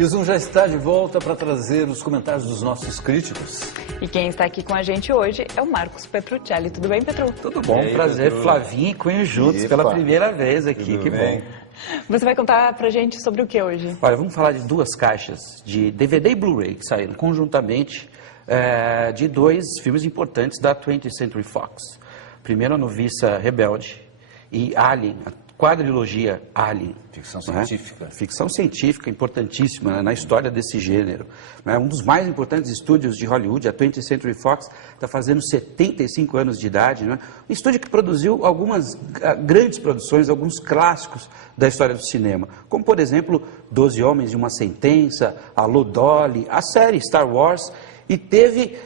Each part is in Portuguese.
E o Zoom já está de volta para trazer os comentários dos nossos críticos. E quem está aqui com a gente hoje é o Marcos Petrucciali. Tudo bem, Petru? Tudo bom, aí, prazer, Petru? Flavinho e Cunha juntos pela primeira vez aqui, Tudo que bem? bom. Você vai contar pra gente sobre o que hoje? Olha, vamos falar de duas caixas de DVD e Blu-ray que saíram conjuntamente de dois filmes importantes da 20th Century Fox. Primeiro, A Noviça Rebelde e Alien, a quadrilogia Alien. Ficção não é? científica. Ficção científica importantíssima, né, na história desse gênero. É um dos mais importantes estúdios de Hollywood, a 20th Century Fox, está fazendo 75 anos de idade. Né? Um estúdio que produziu algumas grandes produções, alguns clássicos da história do cinema, como, por exemplo, 12 Homens e uma Sentença, Alô Dolly, a série Star Wars, e teve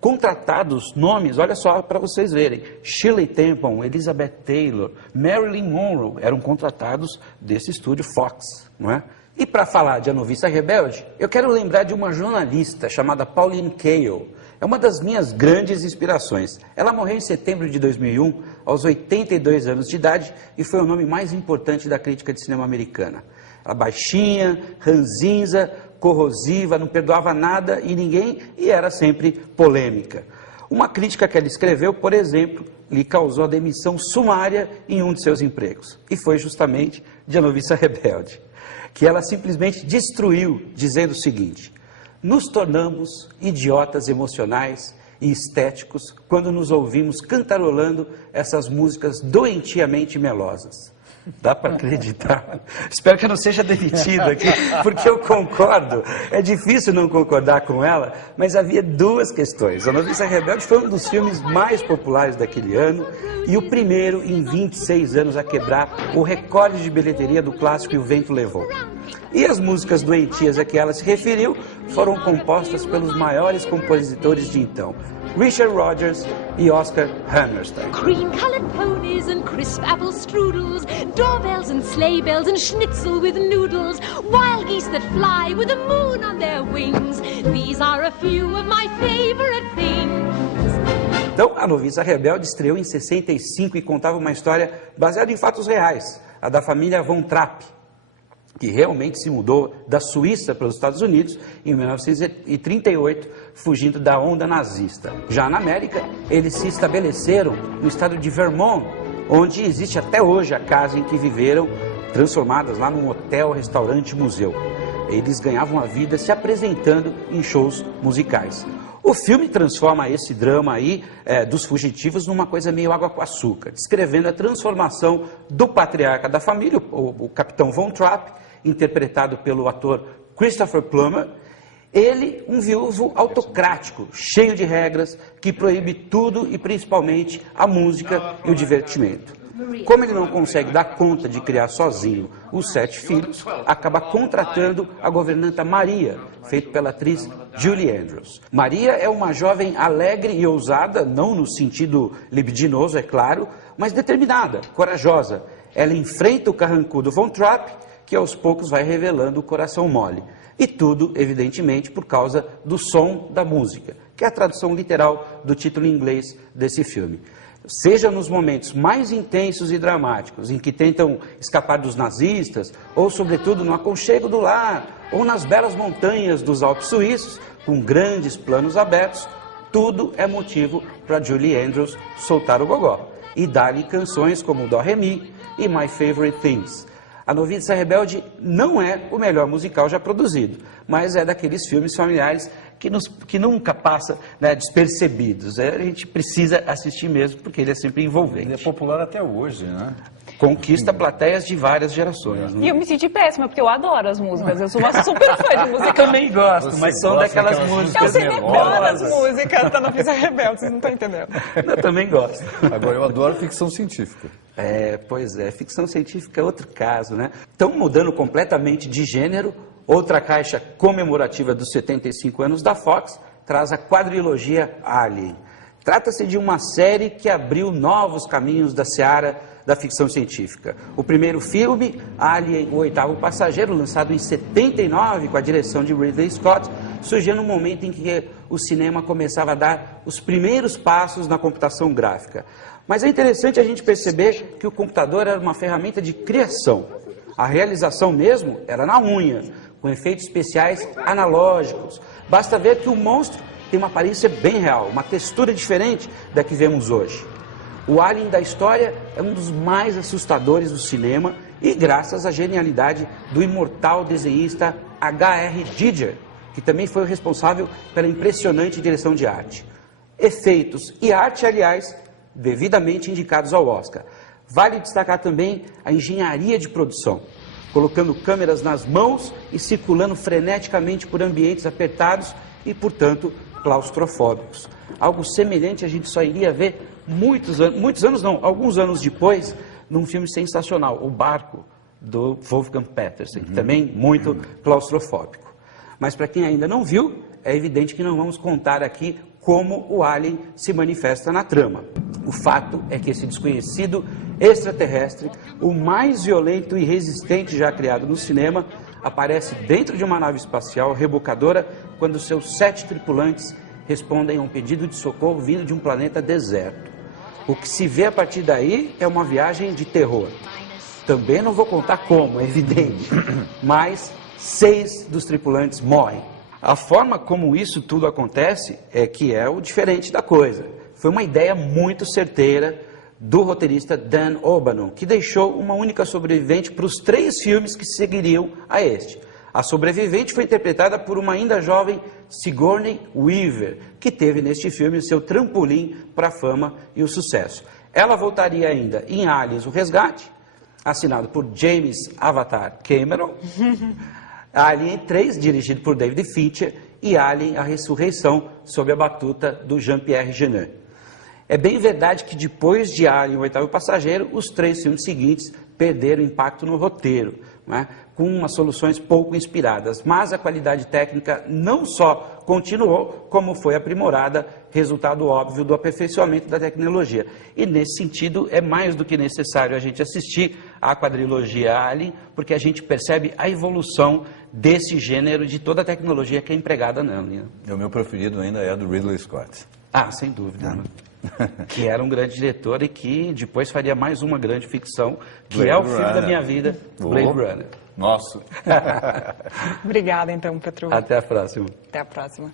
contratados nomes, olha só para vocês verem, Shirley Temple, Elizabeth Taylor, Marilyn Monroe, eram contratados desse estúdio Fox, não é? E para falar de A Noviça Rebelde, eu quero lembrar de uma jornalista chamada Pauline Kael. É uma das minhas grandes inspirações. Ela morreu em setembro de 2001, aos 82 anos de idade, e foi o nome mais importante da crítica de cinema americana. Ela baixinha, ranzinza, corrosiva, não perdoava nada e ninguém, e era sempre polêmica. Uma crítica que ela escreveu, por exemplo, lhe causou a demissão sumária em um de seus empregos. E foi justamente de A Noviça Rebelde, que ela simplesmente destruiu, dizendo o seguinte: nos tornamos idiotas emocionais e estéticos quando nos ouvimos cantarolando essas músicas doentiamente melosas. Dá para acreditar? Espero que eu não seja demitido aqui, porque eu concordo. É difícil não concordar com ela, mas havia duas questões. A Noviça Rebelde foi um dos filmes mais populares daquele ano e o primeiro em 26 anos a quebrar o recorde de bilheteria do clássico E o Vento Levou. E as músicas doentias a que ela se referiu foram compostas pelos maiores compositores de então, Richard Rodgers e Oscar Hammerstein. Cream-colored ponies and crisp apple strudels, doorbells and sleigh bells and schnitzel with noodles, wild geese that fly with the moon on their wings. These are a few of my favorite things. Então, A Noviça Rebelde estreou em 65 e contava uma história baseada em fatos reais, a da família Von Trapp, que realmente se mudou da Suíça para os Estados Unidos em 1938, fugindo da onda nazista. Já na América, eles se estabeleceram no estado de Vermont, onde existe até hoje a casa em que viveram, transformadas lá num hotel, restaurante, museu. Eles ganhavam a vida se apresentando em shows musicais. O filme transforma esse drama aí dos fugitivos numa coisa meio água com açúcar, descrevendo a transformação do patriarca da família, o capitão Von Trapp, interpretado pelo ator Christopher Plummer. Ele, um viúvo autocrático, cheio de regras, que proíbe tudo e principalmente a música e o divertimento. Como ele não consegue dar conta de criar sozinho os 7 filhos, acaba contratando a governanta Maria, feita pela atriz Julie Andrews. Maria é uma jovem alegre e ousada, não no sentido libidinoso, é claro, mas determinada, corajosa. Ela enfrenta o carrancudo Von Trapp, que aos poucos vai revelando o coração mole. E tudo, evidentemente, por causa do som da música, que é a tradução literal do título em inglês desse filme. Seja nos momentos mais intensos e dramáticos, em que tentam escapar dos nazistas, ou sobretudo no aconchego do lar, ou nas belas montanhas dos Alpes suíços, com grandes planos abertos, tudo é motivo para Julie Andrews soltar o gogó e dar-lhe canções como Dó Ré Mi e My Favorite Things. A Noviça Rebelde não é o melhor musical já produzido, mas é daqueles filmes familiares que nunca passa, né, despercebidos. A gente precisa assistir mesmo, porque ele é sempre envolvente. Ele é popular até hoje, né? Conquista plateias de várias gerações. E eu me senti péssima, porque eu adoro as músicas. Eu sou uma super fã de música. Eu também gosto, mas são daquelas Eu músicas sei melhor as melosas. músicas da Noviça Rebelde, vocês não estão entendendo. Eu também gosto. Agora, eu adoro ficção científica. Pois é, ficção científica é outro caso, né? Estão mudando completamente de gênero. Outra caixa comemorativa dos 75 anos da Fox traz a quadrilogia Alien. Trata-se de uma série que abriu novos caminhos da seara da ficção científica. O primeiro filme, Alien, o Oitavo Passageiro, lançado em 79 com a direção de Ridley Scott, surgiu no momento em que o cinema começava a dar os primeiros passos na computação gráfica. Mas é interessante a gente perceber que o computador era uma ferramenta de criação. A realização mesmo era na unha, com efeitos especiais analógicos. Basta ver que o monstro tem uma aparência bem real, uma textura diferente da que vemos hoje. O alien da história é um dos mais assustadores do cinema e graças à genialidade do imortal desenhista H.R. Giger, que também foi o responsável pela impressionante direção de arte. Efeitos e arte, aliás, devidamente indicados ao Oscar. Vale destacar também a engenharia de produção, colocando câmeras nas mãos e circulando freneticamente por ambientes apertados e, portanto, claustrofóbicos. Algo semelhante a gente só iria ver alguns anos depois, num filme sensacional, O Barco, do Wolfgang Petersen, também muito claustrofóbico. Mas para quem ainda não viu, é evidente que não vamos contar aqui como o alien se manifesta na trama. O fato é que esse desconhecido extraterrestre, o mais violento e resistente já criado no cinema, aparece dentro de uma nave espacial rebocadora quando seus 7 tripulantes respondem a um pedido de socorro vindo de um planeta deserto. O que se vê a partir daí é uma viagem de terror. Também não vou contar como, é evidente, mas 6 dos tripulantes morrem. A forma como isso tudo acontece é que é o diferente da coisa. Foi uma ideia muito certeira do roteirista Dan O'Bannon, que deixou uma única sobrevivente para os 3 filmes que seguiriam a este. A sobrevivente foi interpretada por uma ainda jovem Sigourney Weaver, que teve neste filme o seu trampolim para a fama e o sucesso. Ela voltaria ainda em Aliens, o Resgate, assinado por James Avatar Cameron, Alien 3, dirigido por David Fincher, e Alien, a Ressurreição, sob a batuta do Jean-Pierre Jeunet. É bem verdade que depois de Alien, o Oitavo Passageiro, os 3 filmes seguintes perderam impacto no roteiro, né, com umas soluções pouco inspiradas, mas a qualidade técnica não só continuou, como foi aprimorada, resultado óbvio do aperfeiçoamento da tecnologia. E nesse sentido é mais do que necessário a gente assistir à quadrilogia Alien, porque a gente percebe a evolução desse gênero, de toda a tecnologia que é empregada nele. O meu preferido ainda é do Ridley Scott. Ah, sem dúvida. Que era um grande diretor e que depois faria mais uma grande ficção, que Blade é o filme Runner. da minha vida, Blade Runner. Nossa. Obrigada, então, Petro. Até a próxima. Até a próxima.